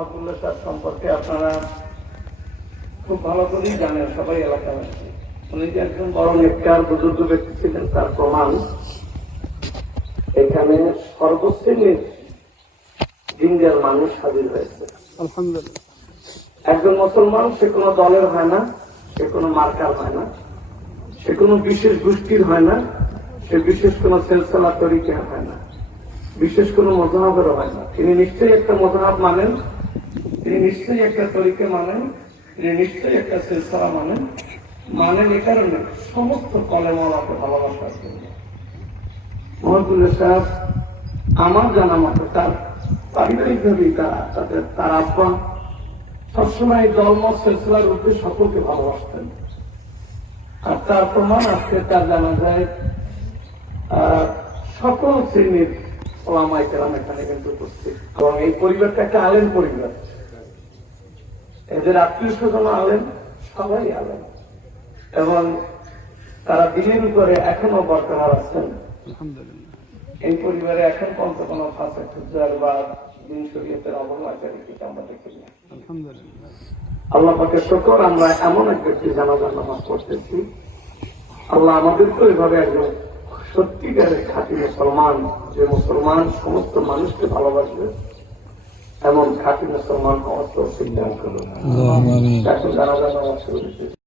মহাকুল্লা সাহেব সম্পর্কে আপনারা খুব ভালো করেই জানেন, সবাই এলাকাবাসী। উনি যে একজন বড় নেককার বুজুর্গ ব্যক্তি ছিলেন তার প্রমাণ এখানে সর্বশ্রেণীর জিঙ্গের মানুষ হাজির হয়েছে। আলহামদুলিল্লাহ। একজন মুসলমান সে কোনো দলের হয় না, সে কোনো মার্কার হয় না, সে কোনো বিশেষ গোষ্ঠীর হয় না, সে বিশেষ কোনো সিলসিলা তরিকা হয় না, বিশেষ কোনো মযহাবেরও হয় না। তিনি নিশ্চয়ই একটা মযহাব মানেন, তিনি নিশ্চয়ই একটা তরিকা মানেন, তিনি নিশ্চয়ই একটা সিলসিলা মানেন। মানেন এ কারণে সমস্ত কলেমাওয়ালাকে ভালোবাসার জন্য। মহাকুল্লা সাহেব আমার জানা মতো তার পারিবারিকভাবেই তার আব্বা সবসময় দলমত সিলসিলার রূপে সকলকে ভালোবাসতেন। আর তার প্রমাণ আজকে তার জানা যায় সকল শ্রেণীর ওলামায়ে কেরাম এখানে কিন্তু উপস্থিত। এবং এই পরিবারটা একটা আলেম পরিবার, এদের আত্মীয় স্বজন আলেম, সবাই আলেম, এবং তারা দিনের উপরে এখনো বর্তমান আছেন। এই পরিবারে এখন পর্যন্ত কোনো ফাঁসা খুঁজার বা দিন শরীয়তের অবহেলাকারী কিছু আমরা দেখিনি। আল্লাহ পাকের শুকর, আমরা এমন এক ব্যক্তি জানাজার নামাজ পড়তেছি। আল্লাহ আমাদেরকে এভাবে একজন সত্যিকারের খাঁটি মুসলমান, যে মুসলমান সমস্ত মানুষকে ভালোবাসবে, এমন খাঁটি মুসলমান হওয়ার তৌফিক দান করুন। এখন জানাজার নামাজ শুরু হয়েছে।